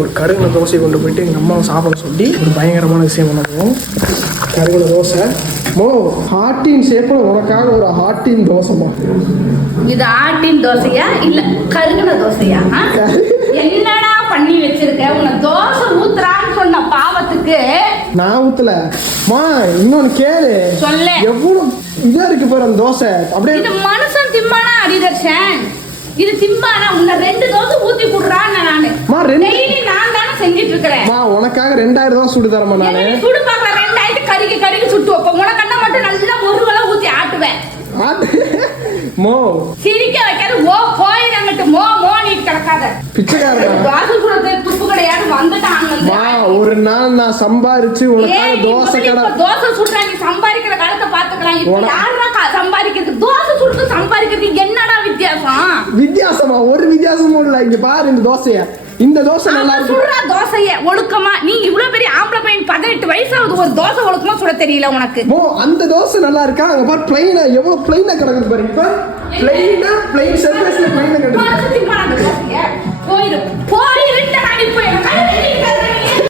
ஒரு கருகின தோசையை கொண்டு போயிட்டு எங்கள் அம்மாவை சாப்பிட சொல்லி ஒரு பயங்கரமான விஷயம் பண்ணுவோம். கருகின தோசை மோ ஹார்ட்டின் ஷேப்பில் உனக்காக ஒரு ஹார்ட்டின் தோசைமா. இது ஆட்டின் தோசையா இல்ல கருகின தோசையா? என்னடா பண்ணி வச்சிருக்க? உன்னை தோசை ஊத்துறான்னு சொன்ன பாவத்துக்கு நான் ஊத்துல மா இன்னொன்னு கேளு. சொல்ல எவ்வளவு இதா இருக்கு பாரு அந்த தோசை. அப்படியே இது மனுஷன் திம்பானா அடிதர்ஷன்? இது திம்பானா? உன்னை 2 தோசை ஊத்தி குடுறான்னு நானு டெய்லி நான் தானே செஞ்சிட்டு இருக்கிறேன். உனக்காக 2000 தோசை சுடு தரமா நானு? சுடு பாக்கல 2000 கறிக்கு சுட்டு வைப்பேன். உனக்கு மட்டும் நல்லா முருகலா ஊத்தி ஆட்டுவேன். மோ சிரிக்க வைக்காது. ஓ போய் அங்கிட்டு மோ நீ கிடக்காத பிச்சைக்காரன். வாசு கூட துப்பு கிடையாது வந்துட்டாங்க. ஒரு நாள் நான் சம்பாரிச்சு உனக்காக தோசை கடை தோசை சுடுறா. நீ சம்பாதிக்கிற காலத்தை பாத்துக்கலாம். இப்ப யாரா சம்பாதிக்கிறது? தோசை சுட்டு சம்பாதிக்கிறது என்னடா வித்தியாசமா? ஒரு வித்தியாசமும் இல்ல. இங்க பாரு இந்த தோசைய. இந்த தோசை நல்லா இருக்கு. சுடுறா தோசைய ஒழுக்கமா. நீ இவ்வளவு பெரிய ஆம்பளை பையன் 18 வயசாவது ஒரு தோசை ஒழுக்கமா சுட தெரியல உனக்கு. அந்த தோசை நல்லா இருக்கா? அங்க பாரு பிளைனா எவ்வளவு பிளைனா கிடக்குது பாரு. இப்ப பிளைனா பிளைன் சர்ஃபேஸ்ல பிளைனா கிடக்குது.